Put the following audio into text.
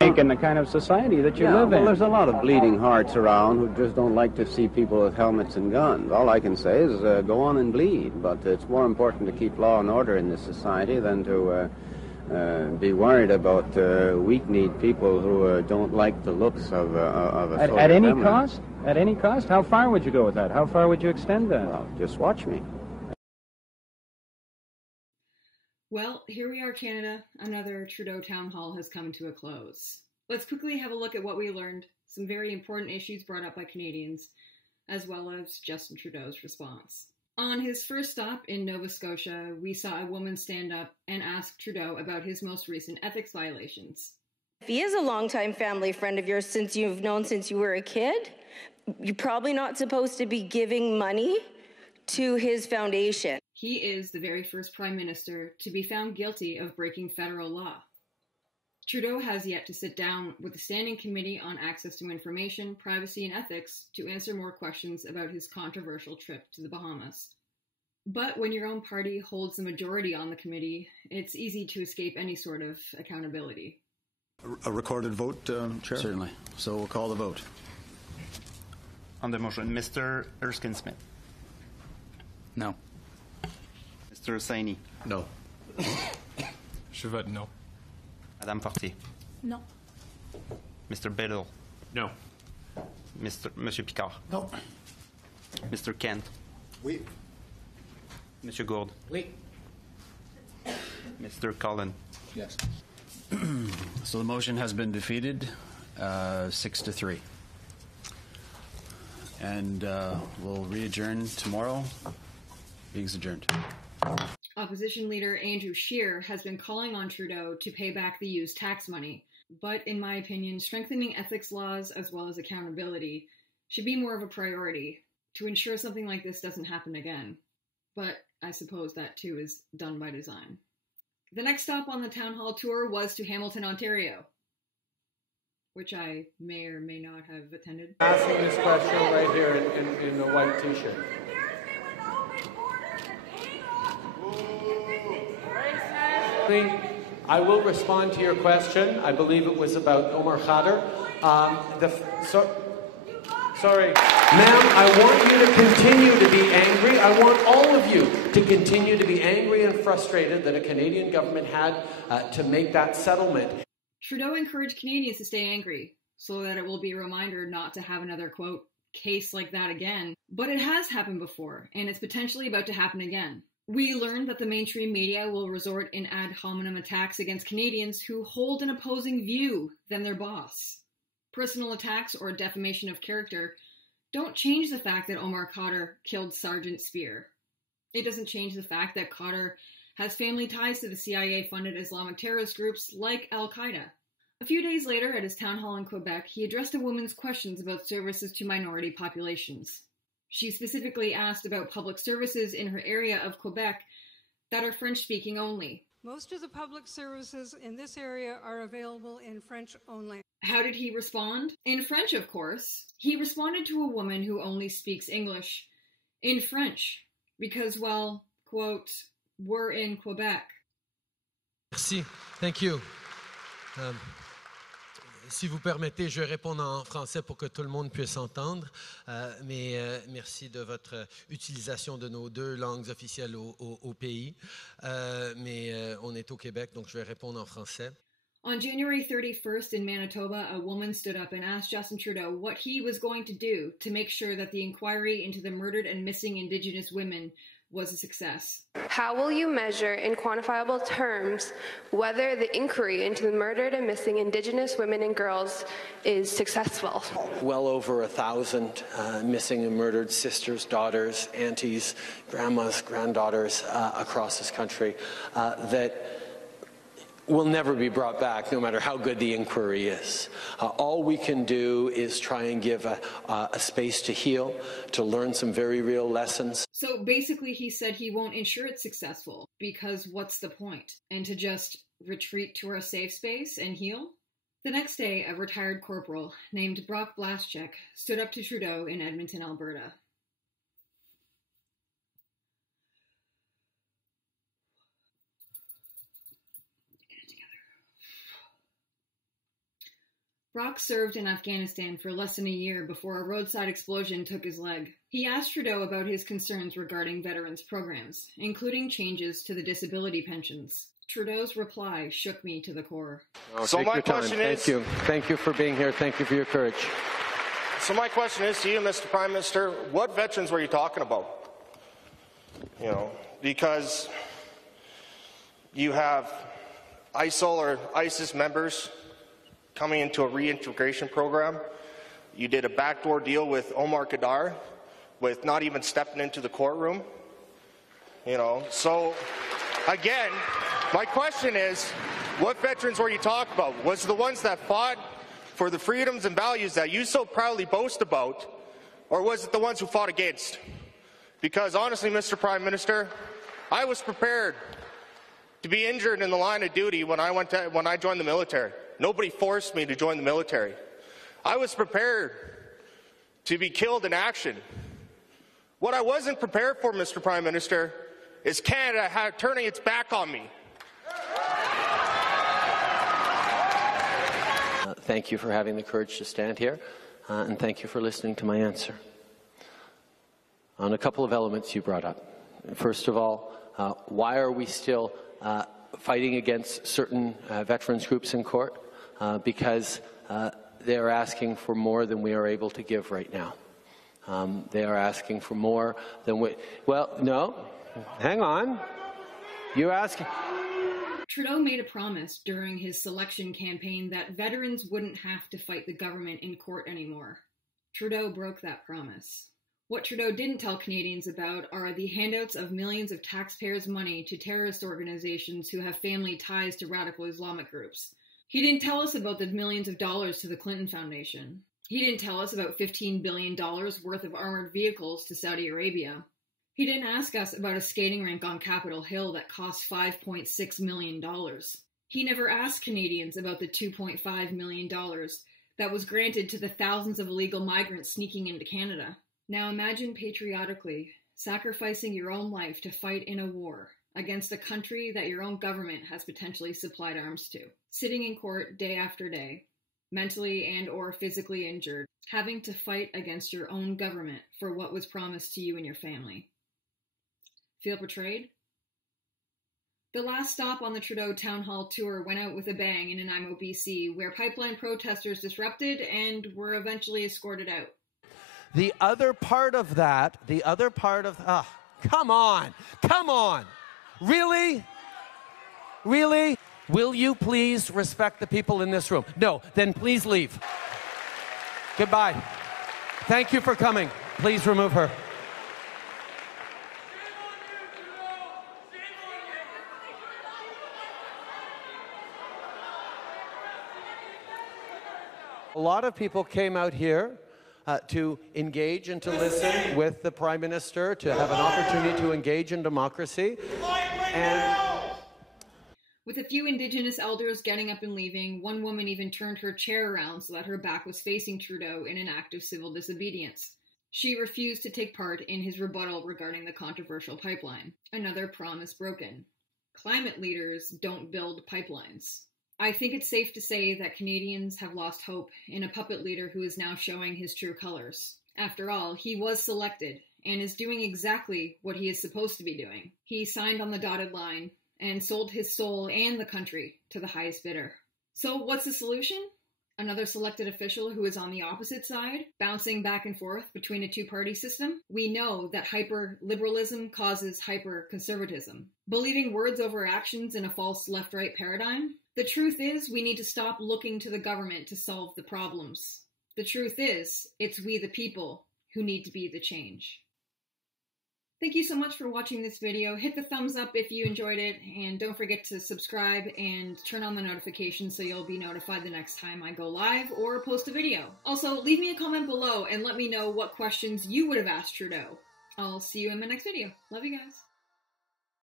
In the kind of society that you live in. Well, there's a lot of bleeding hearts around who just don't like to see people with helmets and guns. All I can say is go on and bleed, but it's more important to keep law and order in this society than to be worried about weak-kneed people who don't like the looks of a soldier. At any cost? At any cost? How far would you go with that? How far would you extend that? Well, just watch me. Well, here we are, Canada. Another Trudeau town hall has come to a close. Let's quickly have a look at what we learned, some very important issues brought up by Canadians, as well as Justin Trudeau's response. On his first stop in Nova Scotia, we saw a woman stand up and ask Trudeau about his most recent ethics violations. If he is a longtime family friend of yours since you've known since you were a kid, you're probably not supposed to be giving money to his foundation. He is the very first Prime Minister to be found guilty of breaking federal law. Trudeau has yet to sit down with the Standing Committee on Access to Information, Privacy and Ethics to answer more questions about his controversial trip to the Bahamas. But when your own party holds the majority on the committee, it's easy to escape any sort of accountability. A recorded vote, Chair? Certainly. So we'll call the vote. On the motion, Mr. Erskine-Smith. No. Mr. Saini. No. Je vote no. Madame Fortier. No. Mr. Biddle. No. Monsieur Picard. No. Mr. Kent. Oui. Monsieur Gourde. Oui. Mr. Cullen. Yes. So the motion has been defeated, 6-3. And we'll re-adjourn tomorrow. Meeting's adjourned. Opposition leader Andrew Scheer has been calling on Trudeau to pay back the used tax money, but in my opinion, strengthening ethics laws as well as accountability should be more of a priority to ensure something like this doesn't happen again. But I suppose that too is done by design. The next stop on the town hall tour was to Hamilton, Ontario, which I may or may not have attended. Asking this question right here in the white t-shirt. I will respond to your question. I believe it was about Omar Khader. Sorry. Ma'am, I want you to continue to be angry. I want all of you to continue to be angry and frustrated that a Canadian government had to make that settlement. Trudeau encouraged Canadians to stay angry so that it will be a reminder not to have another, quote, case like that again. But it has happened before, and it's potentially about to happen again. We learned that the mainstream media will resort in ad hominem attacks against Canadians who hold an opposing view than their boss. Personal attacks or defamation of character don't change the fact that Omar Khader killed Sergeant Speer. It doesn't change the fact that Khader has family ties to the CIA-funded Islamic terrorist groups like Al-Qaeda. A few days later, at his town hall in Quebec, he addressed a woman's questions about services to minority populations. She specifically asked about public services in her area of Quebec that are French-speaking only. Most of the public services in this area are available in French only. How did he respond? In French, of course. He responded to a woman who only speaks English in French because, well, quote, we're in Quebec. Merci. Thank you. Si vous permettez, je vais répondre en français pour que tout le monde puisse entendre. Mais merci de votre utilisation de nos deux langues officielles au pays. Mais on est au Québec, donc je vais répondre en français. On January 31st in Manitoba, a woman stood up and asked Justin Trudeau what he was going to do to make sure that the inquiry into the murdered and missing Indigenous women was a success. How will you measure in quantifiable terms whether the inquiry into the murdered and missing Indigenous women and girls is successful? Well over 1,000 missing and murdered sisters, daughters, aunties, grandmas, granddaughters across this country that will never be brought back, no matter how good the inquiry is. All we can do is try and give a space to heal, to learn some very real lessons. So basically he said he won't ensure it's successful, because what's the point? And to just retreat to our safe space and heal? The next day, a retired corporal named Brock Blaschek stood up to Trudeau in Edmonton, Alberta. Brock served in Afghanistan for less than a year before a roadside explosion took his leg. He asked Trudeau about his concerns regarding veterans programs, including changes to the disability pensions. Trudeau's reply shook me to the core. So my question is... Thank you for being here. Thank you for your courage. So my question is to you, Mr. Prime Minister, what veterans were you talking about? You know, because you have ISIL or ISIS members coming into a reintegration program. You did a backdoor deal with Omar Khadr with not even stepping into the courtroom. You know, so again, my question is, what veterans were you talking about? Was it the ones that fought for the freedoms and values that you so proudly boast about, or was it the ones who fought against? Because honestly, Mr. Prime Minister, I was prepared to be injured in the line of duty when I joined the military. Nobody forced me to join the military. I was prepared to be killed in action. What I wasn't prepared for, Mr. Prime Minister, is Canada turning its back on me. Thank you for having the courage to stand here, and thank you for listening to my answer. On a couple of elements you brought up. First of all, why are we still fighting against certain veterans groups in court? Because they are asking for more than we are able to give right now. They are asking for more than we... Well, no. Hang on. You're asking... Trudeau made a promise during his selection campaign that veterans wouldn't have to fight the government in court anymore. Trudeau broke that promise. What Trudeau didn't tell Canadians about are the handouts of millions of taxpayers' money to terrorist organizations who have family ties to radical Islamic groups. He didn't tell us about the millions of dollars to the Clinton Foundation. He didn't tell us about $15 billion worth of armored vehicles to Saudi Arabia. He didn't ask us about a skating rink on Capitol Hill that cost $5.6 million. He never asked Canadians about the $2.5 million that was granted to the thousands of illegal migrants sneaking into Canada. Now imagine patriotically sacrificing your own life to fight in a war against a country that your own government has potentially supplied arms to. Sitting in court day after day, mentally and or physically injured, having to fight against your own government for what was promised to you and your family. Feel betrayed? The last stop on the Trudeau Town Hall tour went out with a bang in Nanaimo, BC, where pipeline protesters disrupted and were eventually escorted out. The other part of that, come on. Really? Will you please respect the people in this room? No, then please leave. Goodbye. Thank you for coming. Please remove her. A lot of people came out here to engage and to listen with the Prime Minister, to have an opportunity to engage in democracy. With a few Indigenous elders getting up and leaving, one woman even turned her chair around so that her back was facing Trudeau in an act of civil disobedience. She refused to take part in his rebuttal regarding the controversial pipeline. Another promise broken. Climate leaders don't build pipelines. I think it's safe to say that Canadians have lost hope in a puppet leader who is now showing his true colors. After all, he was selected and is doing exactly what he is supposed to be doing. He signed on the dotted line and sold his soul and the country to the highest bidder. So what's the solution? Another selected official who is on the opposite side, bouncing back and forth between a two-party system? We know that hyper-liberalism causes hyper-conservatism. Believing words over actions in a false left-right paradigm? The truth is, we need to stop looking to the government to solve the problems. The truth is, it's we the people who need to be the change. Thank you so much for watching this video. Hit the thumbs up if you enjoyed it, and don't forget to subscribe and turn on the notifications so you'll be notified the next time I go live or post a video. Also, leave me a comment below and let me know what questions you would have asked Trudeau. I'll see you in my next video. Love you guys.